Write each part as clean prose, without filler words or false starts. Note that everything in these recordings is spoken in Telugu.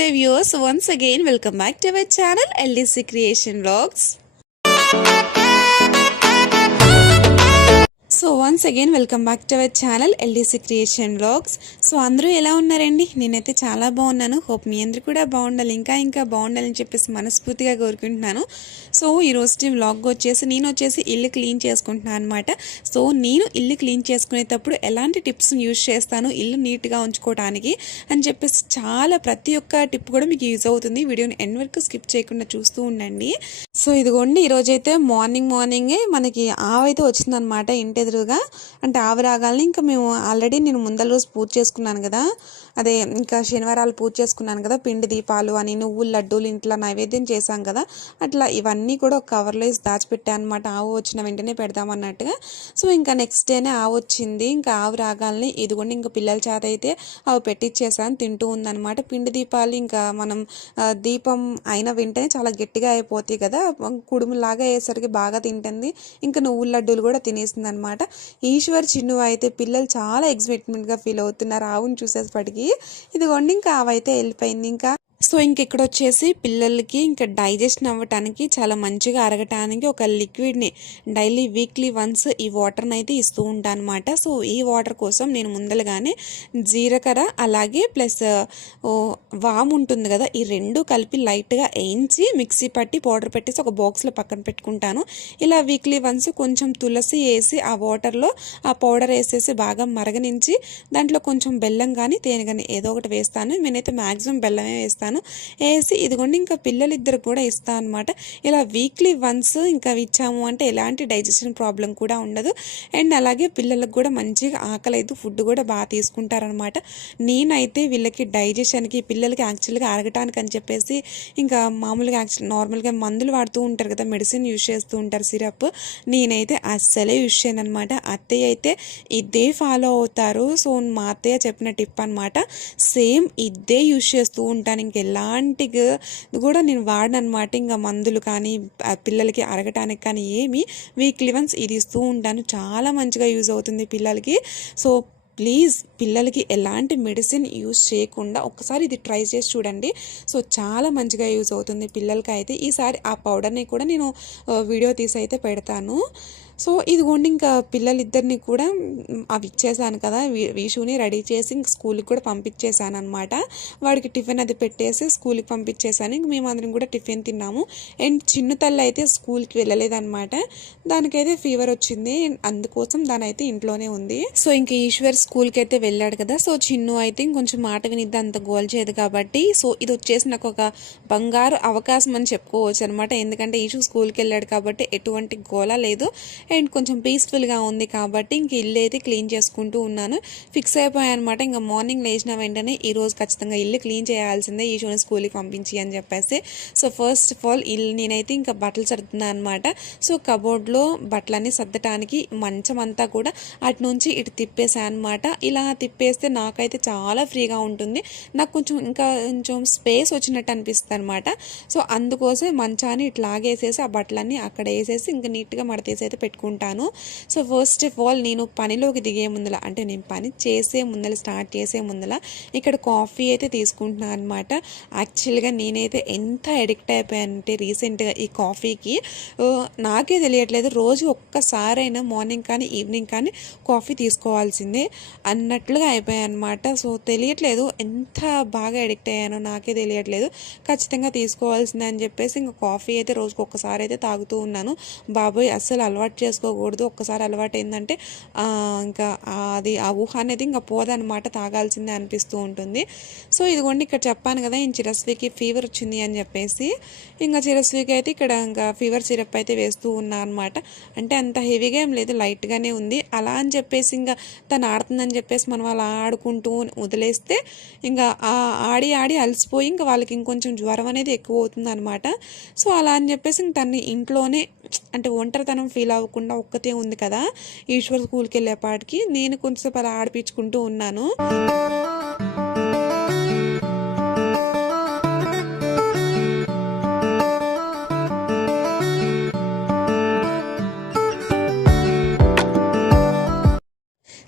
Namaste viewers, once again welcome back to our channel LDC Creation Vlogs. So once again welcome back to our channel LDC creation vlogs. So అందరూ ఎలా ఉన్నారండి? నేనైతే చాలా బాగున్నాను. హోప్ మీ అందరూ కూడా బాగుండాలి, ఇంకా బాగుండాలని చెప్పేసి మనస్ఫూర్తిగా కోరుకుంటున్నాను. సో ఈరోజు వ్లాగ్ వచ్చేసి నేను ఇల్లు క్లీన్ చేసుకుంటున్నాను అనమాట. సో నేను ఇల్లు క్లీన్ చేసుకునేటప్పుడు ఎలాంటి టిప్స్ యూజ్ చేస్తాను ఇల్లు నీట్గా ఉంచుకోవడానికి అని చెప్పేసి ప్రతి ఒక్క టిప్ కూడా మీకు యూజ్ అవుతుంది. వీడియోని ఎండ్ వరకు స్కిప్ చేయకుండా చూస్తూ ఉండండి. సో ఇదిగోండి, ఈరోజైతే మార్నింగే మనకి ఆవైతే వచ్చిందనమాట ఇంటి ఎదురుగా. అంటే ఆవి రాగాలని ఇంకా మేము ఆల్రెడీ నేను ముందల రోజు పూజ చేసుకున్నాను కదా, అదే ఇంకా శనివారాలు పూజ చేసుకున్నాను కదా, పిండి దీపాలు అని నువ్వులు లడ్డూలు ఇంట్లో నైవేద్యం చేశాం కదా, అట్లా ఇవన్నీ కూడా ఒక కవర్లో వేసి దాచిపెట్టాను అనమాట. ఆవు వచ్చిన వెంటనే పెడదామన్నట్టుగా. సో ఇంకా నెక్స్ట్ డేనే ఆవు వచ్చింది. ఇంకా ఆవు రాగాలని ఇదిగోండి ఇంకా పిల్లల చేత అయితే అవి పెట్టించేసాను, తింటూ ఉందన్నమాట. పిండి దీపాలు ఇంకా మనం దీపం అయిన వెంటనే చాలా గట్టిగా అయిపోతాయి కదా, కుడుములాగా అయ్యేసరికి బాగా తింటుంది. ఇంకా నువ్వుల లడ్డూలు కూడా తినేసింది అనమాట. ఈశ్వర్ చిన్ను అయితే పిల్లలు చాలా ఎక్సైట్మెంట్గా ఫీల్ అవుతున్నారు ఆవును చూసేసప్పటికి. ఇదిగోండి ఇంకా ఆవైతే వెళ్ళిపోయింది. ఇంకా సో ఇక్కడ వచ్చేసి పిల్లలకి ఇంకా డైజెషన్ అవ్వటానికి చాలా మంచిగా అరగటానికి ఒక లిక్విడ్ని డైలీ వీక్లీ వన్స్ ఈ వాటర్ని అయితే ఇస్తూ ఉంటాను అనమాట. సో ఈ వాటర్ కోసం నేను ముందలుగానే జీలకర్ర అలాగే ప్లస్ వాము ఉంటుంది కదా, ఈ రెండు కలిపి లైట్గా వేయించి మిక్సీ పట్టి పౌడర్ పెట్టేసి ఒక బాక్స్లో పక్కన పెట్టుకుంటాను. ఇలా వీక్లీ వన్స్ కొంచెం తులసి వేసి ఆ వాటర్లో ఆ పౌడర్ వేసేసి బాగా మరగనించి దాంట్లో కొంచెం బెల్లం కానీ తేనె కానీ ఏదో ఒకటి వేస్తాను. నేనైతే మ్యాక్సిమం బెల్లమే వేస్తాను. వేసి ఇదిగోండి ఇంకా పిల్లలిద్దరు కూడా ఇస్తాను అనమాట. ఇలా వీక్లీ వన్స్ ఇంకా ఇచ్చాము అంటే ఎలాంటి డైజెషన్ ప్రాబ్లం కూడా ఉండదు. అండ్ అలాగే పిల్లలకు కూడా మంచిగా ఆకలి అయితే ఫుడ్ కూడా బాగా తీసుకుంటారనమాట. నేనైతే వీళ్ళకి డైజెషన్కి పిల్లలకి యాక్చువల్గా అరగటానికి అని చెప్పేసి ఇంకా మామూలుగా నార్మల్గా మందులు వాడుతూ ఉంటారు కదా, మెడిసిన్ యూజ్ చేస్తూ ఉంటారు సిరప్. నేనైతే అస్సలే యూజ్ చేయను అనమాట. అత్తయ్య అయితే ఇదే ఫాలో అవుతారు. సో మా అత్తయ్య చెప్పిన టిప్ అనమాట. సేమ్ ఇదే యూజ్ చేస్తూ ఉంటాను. ఎలాంటి కూడా నేను వాడనమాట. ఇంకా మందులు కానీ పిల్లలకి అరగటానికి కానీ ఏమి వీక్లీ వన్స్ ఇది ఇస్తూ ఉంటాను. చాలా మంచిగా యూజ్ అవుతుంది పిల్లలకి. సో ప్లీజ్ పిల్లలకి ఎలాంటి మెడిసిన్ యూజ్ చేయకుండా ఒక్కసారి ఇది ట్రై చేసి చూడండి. సో చాలా మంచిగా యూజ్ అవుతుంది పిల్లలకి అయితే. ఈసారి ఆ పౌడర్ని కూడా నేను వీడియో తీసి అయితే పెడతాను. సో ఇదిగోండి ఇంకా పిల్లలిద్దరిని కూడా అవి ఇచ్చేసాను కదా, వీషుని రెడీ చేసి ఇంక స్కూల్కి కూడా పంపించేసాను అనమాట. వాడికి టిఫిన్ అది పెట్టేసి స్కూల్కి పంపించేసాను. ఇంక మేమందరం కూడా టిఫిన్ తిన్నాము. అండ్ చిన్న తల్లి అయితే స్కూల్కి వెళ్ళలేదన్నమాట. దానికైతే ఫీవర్ వచ్చింది, అందుకోసం దాని అయితే ఇంట్లోనే ఉంది. సో ఇంక ఈశ్వర్ స్కూల్కి అయితే వెళ్ళాడు కదా, సో చిన్ను అయితే ఇంకొంచెం మాట వినిద్ది, అంత గోల్ చేయదు కాబట్టి. సో ఇది వచ్చేసి నాకు ఒక బంగారు అవకాశం అని చెప్పుకోవచ్చు అనమాట. ఎందుకంటే ఈశ్వర్ స్కూల్కి వెళ్ళాడు కాబట్టి ఎటువంటి గోల లేదు అండ్ కొంచెం పీస్ఫుల్గా ఉంది కాబట్టి ఇంక ఇల్లు అయితే క్లీన్ చేసుకుంటూ ఉన్నాను. ఫిక్స్ అయిపోయాను అనమాట. ఇంకా మార్నింగ్ లేచిన వెంటనే ఈరోజు ఖచ్చితంగా ఇల్లు క్లీన్ చేయాల్సిందే ఈశ్వర్ స్కూల్కి పంపించి అని చెప్పేసి. సో ఫస్ట్ ఆఫ్ ఆల్ నేనైతే ఇంకా బట్టలు సర్దుతున్నాను అనమాట. సో కబోర్డ్లో బట్టలన్నీ సర్దటానికి మంచం అంతా కూడా అటు నుంచి ఇటు తిప్పేసాను అనమాట. ఇలా తిప్పేస్తే నాకైతే చాలా ఫ్రీగా ఉంటుంది. నాకు కొంచెం స్పేస్ వచ్చినట్టు అనిపిస్తుంది అనమాట. సో అందుకోసం మంచాన్ని ఇట్లా లాగేసేసి ఆ బట్టలన్నీ అక్కడ వేసేసి ఇంకా నీట్గా మడతేసి అయితే పెట్టుకుంటాను. సో ఫస్ట్ ఆఫ్ ఆల్ నేను పనిలోకి దిగే ముందల, అంటే నేను పని చేసే ముందల, స్టార్ట్ చేసే ముందల ఇక్కడ కాఫీ అయితే తీసుకుంటున్నాను అనమాట. యాక్చువల్గా నేనైతే ఎంత అడిక్ట్ అయిపోయానంటే రీసెంట్గా ఈ కాఫీకి నాకే తెలియట్లేదు, రోజు ఒక్కసారైనా మార్నింగ్ కానీ ఈవినింగ్ కానీ కాఫీ తీసుకోవాల్సిందే అన్నట్లుగా అయిపోయాయి అనమాట. సో తెలియట్లేదు ఎంత బాగా అడిక్ట్ అయ్యానో నాకే తెలియట్లేదు. ఖచ్చితంగా తీసుకోవాల్సిందే అని చెప్పేసి ఇంకా కాఫీ అయితే రోజుకి ఒక్కసారి అయితే తాగుతూ ఉన్నాను. బాబోయ్ అస్సలు అలవాటు చేసుకోకూడదు, ఒక్కసారి అలవాటు ఏంటంటే ఇంకా అది ఆ ఊహ అనేది ఇంకా పోదనమాట, తాగాల్సిందే అనిపిస్తూ ఉంటుంది. సో ఇదిగోండి ఇక్కడ చెప్పాను కదా చిరస్వికి ఫీవర్ వచ్చింది అని చెప్పేసి, ఇంకా చిరస్వికి అయితే ఇక్కడ ఇంకా ఫీవర్ సిరప్ అయితే వేస్తూ ఉన్నా అనమాట. అంటే అంత హెవీగా ఏం లేదు, లైట్గానే ఉంది. అలా అని చెప్పేసి ఇంకా తను ఆడుతుందని చెప్పేసి మనం అలా ఆడుకుంటూ వదిలేస్తే ఇంకా ఆడి అలసిపోయి ఇంకా వాళ్ళకి ఇంకొంచెం జ్వరం అనేది ఎక్కువ అవుతుంది అనమాట. సో అలా అని చెప్పేసి ఇంక తన్ని ఇంట్లోనే అంటే ఒంటరితనం ఫీల్ అవ్వకుండా ఒక్కతే ఉంది కదా ఈశ్వర్ స్కూల్కి వెళ్ళేపాటికి నేను కొంచెంసేపు అలా ఆడిపించుకుంటూ ఉన్నాను.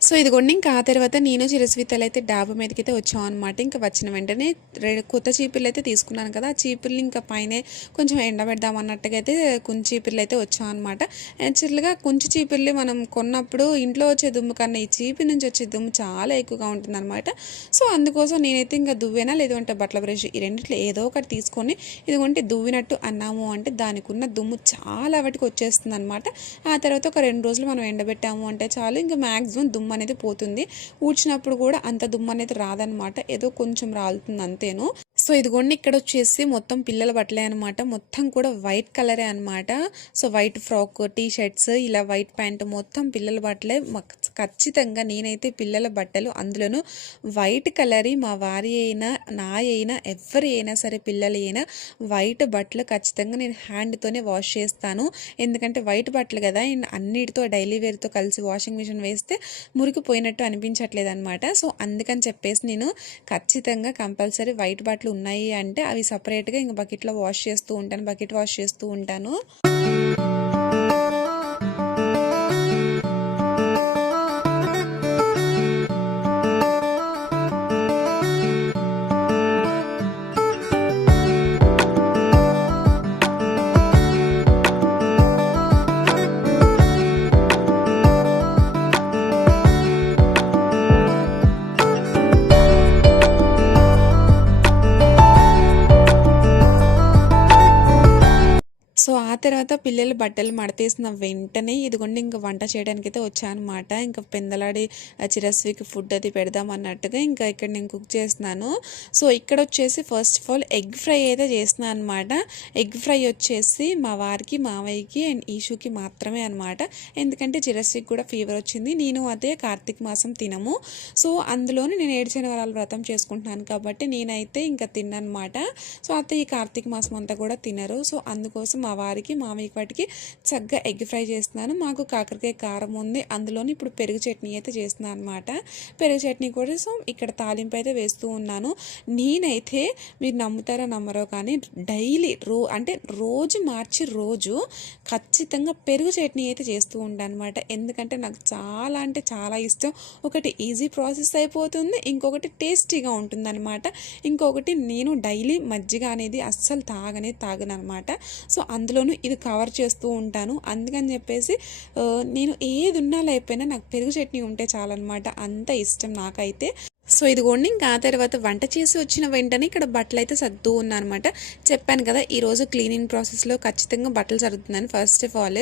సో ఇదిగోండి ఇంకా ఆ తర్వాత నేను చిరస్వితలు అయితే డాబా మీదకైతే వచ్చాం అనమాట. ఇంకా వచ్చిన వెంటనే కొత్త చీపుర్లు అయితే తీసుకున్నాను కదా, ఆ చీపుర్లు ఇంకా పైన కొంచెం ఎండబెడదాం అన్నట్టుగా అయితే కొంచెం చీపుర్లు అయితే వచ్చాం అనమాట. యాక్చువల్గా కొంచెం చీపుర్లు మనం కొన్నప్పుడు ఇంట్లో వచ్చే దుమ్ము కన్నా ఈ చీపురు నుంచి వచ్చే దుమ్ము చాలా ఎక్కువగా ఉంటుంది అనమాట. సో అందుకోసం నేనైతే ఇంకా దువ్వేనా లేదంటే బట్టల బ్రష్ ఈ రెండిట్లో ఏదో ఒకటి తీసుకొని ఇదిగోంటే దువ్వినట్టు అన్నాము అంటే దానికి ఉన్న దుమ్ము చాలా వాటికి వచ్చేస్తుంది అనమాట. ఆ తర్వాత ఒక 2 రోజులు మనం ఎండబెట్టాము అంటే చాలు, ఇంకా మ్యాక్సిమం దుమ్ము అనేది పోతుంది. ఊడ్చినప్పుడు కూడా అంత దుమ్ము అనేది రాదనమాట, ఏదో కొంచెం రాలుతుంది అంతేను. సో ఇదిగోండి ఇక్కడ వచ్చేసి మొత్తం పిల్లల బట్టలే అనమాట, మొత్తం కూడా వైట్ కలరే అనమాట. So white frock, T shirts, ఇలా వైట్ ప్యాంట్ మొత్తం పిల్లల బట్టలే. ఖచ్చితంగా నేనైతే పిల్లల బట్టలు అందులోనూ వైట్ కలర్, మా వారి అయినా నా అయినా ఎవరి అయినా సరే పిల్లలు అయినా వైట్ బట్టలు ఖచ్చితంగా నేను హ్యాండ్తోనే వాష్ చేస్తాను. ఎందుకంటే వైట్ బట్టలు కదా, అన్నిటితో డైలీ వేర్తో కలిసి వాషింగ్ మిషన్ వేస్తే మురికిపోయినట్టు అనిపించట్లేదు అనమాట. సో అందుకని చెప్పేసి నేను ఖచ్చితంగా కంపల్సరీ వైట్ బట్టలు ఉన్నాయి అంటే అవి సపరేట్గా ఇంకా బకెట్లో వాష్ చేస్తూ ఉంటాను, బకెట్ వాష్ చేస్తూ ఉంటాను. సో ఆ తర్వాత పిల్లలు బట్టలు మడతేసిన వెంటనే ఇదిగోండి ఇంకా వంట చేయడానికి అయితే వచ్చానమాట. ఇంకా పెందలాడి చిరస్వికి ఫుడ్ అది పెడదాం అన్నట్టుగా ఇంకా ఇక్కడ నేను కుక్ చేస్తున్నాను. సో ఇక్కడ వచ్చేసి first of all egg fry అయితే చేస్తున్నాను అనమాట. ఎగ్ ఫ్రై వచ్చేసి మా వారికి, మావయ్యకి అండ్ ఈషుకి మాత్రమే అనమాట. ఎందుకంటే చిరస్వికి కూడా ఫీవర్ వచ్చింది, నేను అదే కార్తీక మాసం తినము. సో అందులోని నేను 7 శనివారాలు వ్రతం చేసుకుంటున్నాను కాబట్టి నేనైతే ఇంకా తిన్నమాట. సో అయితే ఈ కార్తీక మాసం అంతా కూడా తినరు. సో అందుకోసం మా వారికి, మామయ్యకి వాటికి చక్కగా ఎగ్ ఫ్రై చేస్తున్నాను. మాకు కాకరకాయ కారం ఉంది, అందులోని ఇప్పుడు పెరుగు చట్నీ అయితే చేస్తున్నాను అనమాట. పెరుగు చట్నీ కోసం ఇక్కడ తాలింపు అయితే వేస్తూ ఉన్నాను. నేనైతే మీరు నమ్ముతారో నమ్మరో కానీ డైలీ అంటే రోజు మార్చి రోజు ఖచ్చితంగా పెరుగు చట్నీ అయితే చేస్తూ ఉంటాను అనమాట. ఎందుకంటే నాకు చాలా అంటే చాలా ఇష్టం. ఒకటి ఈజీ ప్రాసెస్ అయిపోతుంది, ఇంకొకటి టేస్టీగా ఉంటుంది అనమాట. ఇంకొకటి నేను డైలీ మజ్జిగ అనేది అస్సలు తాగను అనమాట. సో అందులోనూ ఇది కవర్ చేస్తూ ఉంటాను. అందుకని చెప్పేసి నేను ఏది ఉన్నా లేకపోయినా నాకు పెరుగు చట్నీ ఉంటే చాలన్నమాట, అంత ఇష్టం నాకైతే. సో ఇదిగోండి ఇంకా ఆ తర్వాత వంట చేసి వచ్చిన వెంటనే ఇక్కడ బట్టలు అయితే సర్దుతూ ఉన్నాను అనమాట. చెప్పాను కదా ఈరోజు క్లీనింగ్ ప్రాసెస్లో ఖచ్చితంగా బట్టలు సర్దుతున్నాను. ఫస్ట్ ఆఫ్ ఆల్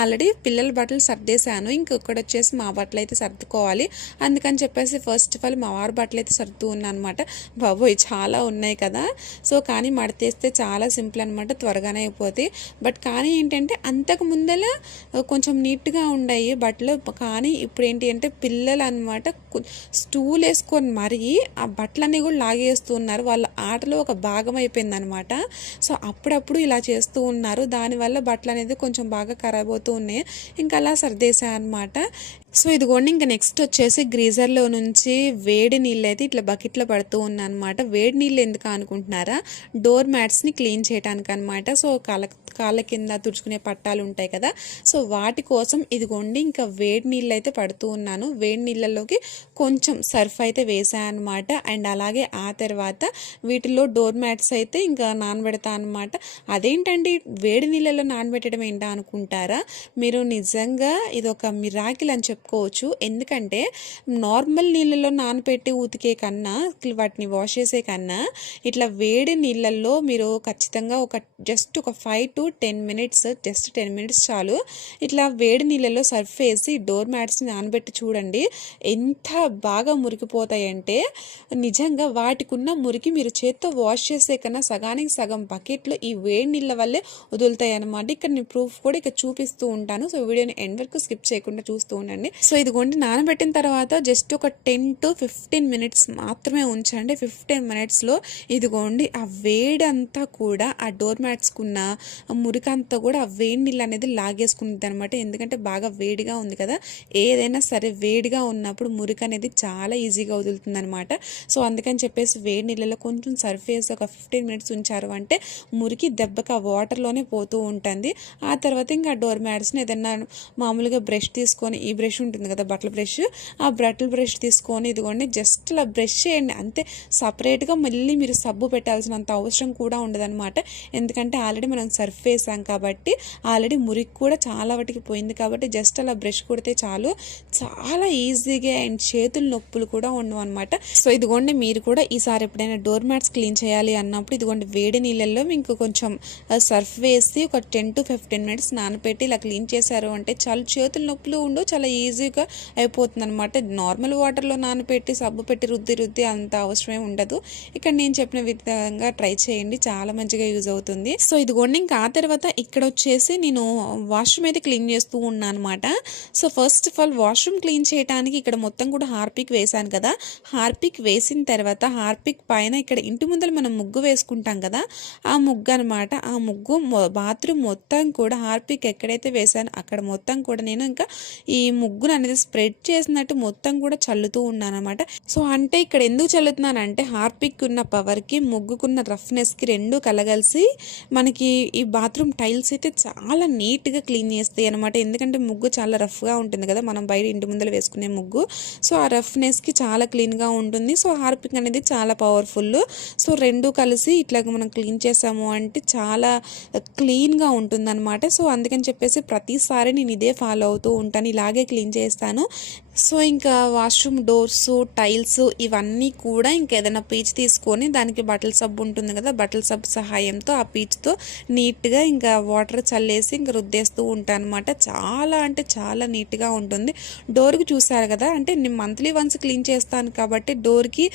ఆల్రెడీ పిల్లల బట్టలు సర్దేశాను, ఇంకొకటి వచ్చేసి మా బట్టలు అయితే సర్దుకోవాలి. అందుకని చెప్పేసి ఫస్ట్ ఆఫ్ ఆల్ మా వారి బట్టలు అయితే సర్దుతూ ఉన్నాను అనమాట. బాబోయ్ చాలా ఉన్నాయి కదా, సో కానీ మడతేస్తే చాలా సింపుల్ అనమాట, త్వరగానే అయిపోతాయి. బట్ కానీ ఏంటంటే అంతకు ముందల కొంచెం నీట్గా ఉన్నాయి బట్టలు, కానీ ఇప్పుడు ఏంటి అంటే పిల్లలు అనమాట స్టూల్ వేసుకొని మరి ఆ బట్టలన్నీ కూడా లాగేస్తున్నారు, వాళ్ళ ఆటలో ఒక భాగం అయిపోయింది అనమాట. సో అప్పుడప్పుడు ఇలా చేస్తూ ఉన్నారు, దానివల్ల బట్టలు అనేది కొంచెం బాగా ఖరాబ్ అవుతూ ఉన్నాయి. ఇంకా అలా సర్దేశా అనమాట. సో ఇదిగోండి ఇంకా నెక్స్ట్ వచ్చేసి గ్రీజర్లో నుంచి వేడి నీళ్ళు అయితే ఇట్లా బకెట్లో పడుతూ ఉన్నా అనమాట. వేడి నీళ్ళు ఎందుకు అనుకుంటున్నారా, డోర్ మ్యాట్స్ని క్లీన్ చేయడానికి అనమాట. సో కాళ్ళ కింద తుడుచుకునే పట్టాలు ఉంటాయి కదా, సో వాటి కోసం ఇదిగోండి ఇంకా వేడి నీళ్ళు అయితే పడుతూ ఉన్నాను. వేడి నీళ్ళలోకి కొంచెం సర్ఫ్ అయితే వేసాను అనమాట. అండ్ అలాగే ఆ తర్వాత వీటిలో డోర్ మ్యాట్స్ అయితే ఇంకా నానబెడతా అనమాట. అదేంటండి వేడి నీళ్ళలో నానబెట్టడం ఏంటా అనుకుంటారా, మీరు నిజంగా ఇది ఒక మిరాకిల్ అని చెప్పుకోవచ్చు. ఎందుకంటే నార్మల్ నీళ్ళలో నానబెట్టి ఉతికే కన్నా, వాటిని వాష్ చేసే కన్నా ఇట్లా వేడి నీళ్ళల్లో మీరు ఖచ్చితంగా జస్ట్ ఒక 5 to 10 minutes, జస్ట్ 10 minutes చాలు. ఇట్లా వేడి నీళ్ళలో సర్ఫ్ వేసి డోర్ మ్యాట్స్ని నానబెట్టి చూడండి, ఎంత బాగా మురికిపోతాయంటే నిజంగా వాటికి ఉన్న మురికి మీరు చేత్తో వాష్ చేసే కన్నా సగానికి సగం బకెట్లో ఈ వేడి నీళ్ళ వల్లే వదులుతాయి అనమాట. ఇక్కడ నేను ప్రూఫ్ కూడా ఇక్కడ చూపిస్తూ ఉంటాను. సో వీడియోని ఎండ్ వరకు స్కిప్ చేయకుండా చూస్తూ ఉండండి. సో ఇదిగోండి నానబెట్టిన తర్వాత జస్ట్ ఒక 10 to 15 minutes మాత్రమే ఉంచండి. 15 minutesలో ఇదిగోండి ఆ వేడి అంతా కూడా ఆ డోర్ మ్యాట్స్కున్న మురికంతా కూడా ఆ వేడి నీళ్ళు అనేది లాగేసుకుంటుంది అనమాట. ఎందుకంటే బాగా వేడిగా ఉంది కదా, ఏదైనా సరే వేడిగా ఉన్నప్పుడు మురికి అనేది చాలా ఈజీగా వదులుతుంది అనమాట. సో అందుకని చెప్పేసి వేడి నీళ్ళలో కొంచెం సర్ఫ్ వేసి ఒక 15 minutes ఉంచారు అంటే మురికి దెబ్బకి ఆ వాటర్లోనే పోతూ ఉంటుంది. ఆ తర్వాత ఇంకా డోర్ మ్యాట్స్ని ఏదైనా మామూలుగా బ్రష్ తీసుకొని, ఈ బ్రష్ ఉంటుంది కదా బట్టల బ్రష్, ఆ బట్టల బ్రష్ తీసుకొని ఇదిగోండి జస్ట్ ఇలా బ్రష్ చేయండి అంతే. సపరేట్గా మళ్ళీ మీరు సబ్బు పెట్టాల్సినంత అవసరం కూడా ఉండదన్నమాట. ఎందుకంటే ఆల్రెడీ మనం సర్ఫ్ వేసాం కాబట్టి ఆల్రెడీ మురికి కూడా చాలా వాటికి పోయింది కాబట్టి జస్ట్ అలా బ్రష్ కొడితే చాలు, చాలా ఈజీగా అండ్ చేతుల నొప్పులు కూడా ఉండవు అనమాట. సో ఇదిగోండి మీరు కూడా ఈసారి ఎప్పుడైనా డోర్ మ్యాట్స్ క్లీన్ చేయాలి అన్నప్పుడు ఇదిగోండి వేడి నీళ్ళల్లో మీకు కొంచెం సర్ఫ్ వేసి ఒక 10 to 15 మినిట్స్ నానపెట్టి ఇలా క్లీన్ చేశారు అంటే చాలా చేతుల నొప్పులు ఉండవు, చాలా ఈజీగా అయిపోతుంది అనమాట. నార్మల్ వాటర్లో నానపెట్టి సబ్బు పెట్టి రుద్ది అంత అవసరమే ఉండదు. ఇక్కడ నేను చెప్పిన విధంగా ట్రై చేయండి, చాలా మంచిగా యూజ్ అవుతుంది. సో ఇదిగోండి ఇంకా ఆ తర్వాత ఇక్కడ వచ్చేసి నేను వాష్రూమ్ అయితే క్లీన్ చేస్తూ ఉన్నాను అనమాట. So first of all washroom clean చేయడానికి ఇక్కడ మొత్తం కూడా హార్పిక్ వేసాను కదా. హార్పిక్ వేసిన తర్వాత హార్పిక్ పైన ఇక్కడ ఇంటి ముందర మనం ముగ్గు వేసుకుంటాం కదా, ఆ ముగ్గు అనమాట. ఆ ముగ్గు బాత్రూమ్ మొత్తం కూడా హార్పిక్ ఎక్కడైతే వేసానో అక్కడ మొత్తం కూడా నేను ఇంకా ఈ ముగ్గును అనేది స్ప్రెడ్ చేసినట్టు మొత్తం కూడా చల్లుతూ ఉన్నాను అనమాట. సో అంటే ఇక్కడ ఎందుకు చల్లుతున్నానంటే హార్పిక్ ఉన్న పవర్కి ముగ్గుకున్న రఫ్నెస్కి రెండు కలగలిసి మనకి ఈ బాత్రూమ్ టైల్స్ అయితే చాలా నీట్గా క్లీన్ చేస్తాయి అనమాట. ఎందుకంటే ముగ్గు చాలా రఫ్గా ఉంటుంది కదా, మనం బయట ఇంటి ముందర వేసుకునే ముగ్గు. సో ఆ రఫ్నెస్కి చాలా క్లీన్గా ఉంటుంది. సో హార్పిక్ అనేది చాలా పవర్ఫుల్. సో రెండు కలిసి ఇట్లాగ మనం క్లీన్ చేసాము అంటే చాలా క్లీన్గా ఉంటుందన్నమాట. సో అందుకని చెప్పేసి ప్రతిసారి నేను ఇదే ఫాలో అవుతూ ఉంటాను, ఇలాగే క్లీన్ చేస్తాను. సో ఇంకా వాష్రూమ్ డోర్స్ టైల్స్ ఇవన్నీ కూడా ఇంకేదైనా పీచ్ తీసుకొని దానికి బట్టల సబ్బు ఉంటుంది కదా, బట్టల సబ్బు సహాయంతో ఆ పీచ్తో నీట్గా ఇంకా వాటర్ చల్లేసి ఇంకా రుద్దేస్తూ ఉంటాను అనమాట. చాలా అంటే చాలా నీట్గా ఉంటుంది. డోర్కి చూసారు కదా, అంటే నేను మంత్లీ వన్స్ క్లీన్ చేస్తాను కాబట్టి డోర్కి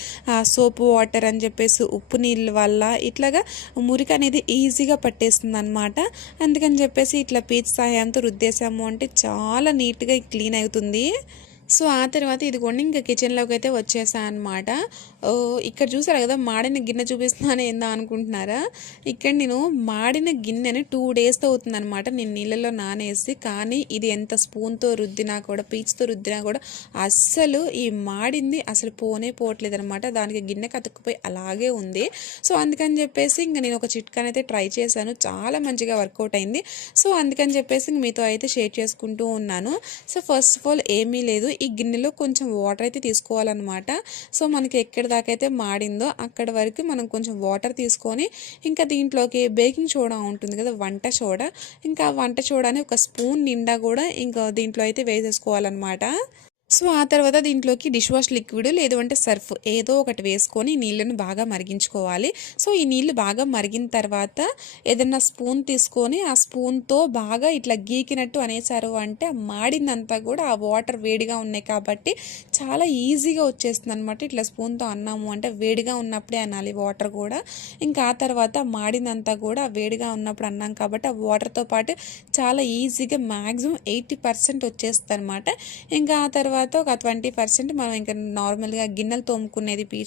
సోప్ వాటర్ అని చెప్పేసి ఉప్పు నీళ్ళ వల్ల ఇట్లాగా మురికి అనేది ఈజీగా పట్టేస్తుంది అనమాట. అందుకని చెప్పేసి ఇట్లా పీచ్ సహాయంతో రుద్దేశాము అంటే చాలా నీట్గా క్లీన్ అవుతుంది. సో ఆ తర్వాత ఇదిగోండి ఇంకా కిచెన్లోకి అయితే వచ్చేసాను అనమాట. ఇక్కడ చూసారు కదా మాడిన గిన్నె చూపిస్తున్నాను ఏందా అనుకుంటున్నారా, ఇక్కడ నేను మాడిన గిన్నెని 2 days అవుతుంది అనమాట నేను నీళ్ళలో నానేసి. కానీ ఇది ఎంత స్పూన్తో రుద్దినా కూడా పీచ్తో రుద్దినా కూడా అస్సలు ఈ మాడింది అసలు పోవట్లేదు అనమాట. దానికి గిన్నె కతుక్కుపోయి అలాగే ఉంది. సో అందుకని చెప్పేసి ఇంకా నేను ఒక చిట్కానైతే ట్రై చేశాను, చాలా మంచిగా వర్కౌట్ అయింది. సో అందుకని చెప్పేసి మీతో అయితే షేర్ చేసుకుంటూ ఉన్నాను. సో ఫస్ట్ ఆఫ్ ఆల్ ఏమీ లేదు, ఈ గిన్నెలో కొంచెం వాటర్ అయితే తీసుకోవాలన్నమాట. సో మనకి ఎక్కడి దాకా అయితే మాడిందో అక్కడ వరకు మనం కొంచెం వాటర్ తీసుకొని ఇంకా దీంట్లోకి బేకింగ్ సోడా ఉంటుంది కదా, వంట సోడా, ఇంకా వంట సోడాని ఒక స్పూన్ నిండా కూడా ఇంకా దీంట్లో అయితే వేసేసుకోవాలన్నమాట. సో ఆ తర్వాత దీంట్లోకి డిష్ వాష్ లిక్విడ్ లేదు అంటే సర్ఫ్ ఏదో ఒకటి వేసుకొని నీళ్ళను బాగా మరిగించుకోవాలి. సో ఈ నీళ్ళు బాగా మరిగిన తర్వాత ఏదన్నా స్పూన్ తీసుకొని ఆ స్పూన్తో బాగా ఇట్లా గీకినట్టు అనేసారు అంటే మాడిందంతా కూడా ఆ వాటర్ వేడిగా ఉన్నాయి కాబట్టి చాలా ఈజీగా వచ్చేస్తుంది అనమాట. ఇట్లా స్పూన్తో అన్నాము అంటే వేడిగా ఉన్నప్పుడే అనాలి వాటర్ కూడా. ఇంకా ఆ తర్వాత మాడిందంతా కూడా వేడిగా ఉన్నప్పుడు అన్నాం కాబట్టి ఆ వాటర్తో పాటు చాలా ఈజీగా మ్యాక్సిమం 80% వచ్చేస్తుంది అనమాట. ఇంకా ఆ తర్వాత ఒక 20% మనం ఇంకా నార్మల్గా గిన్నెలు తోముకునేది పీచు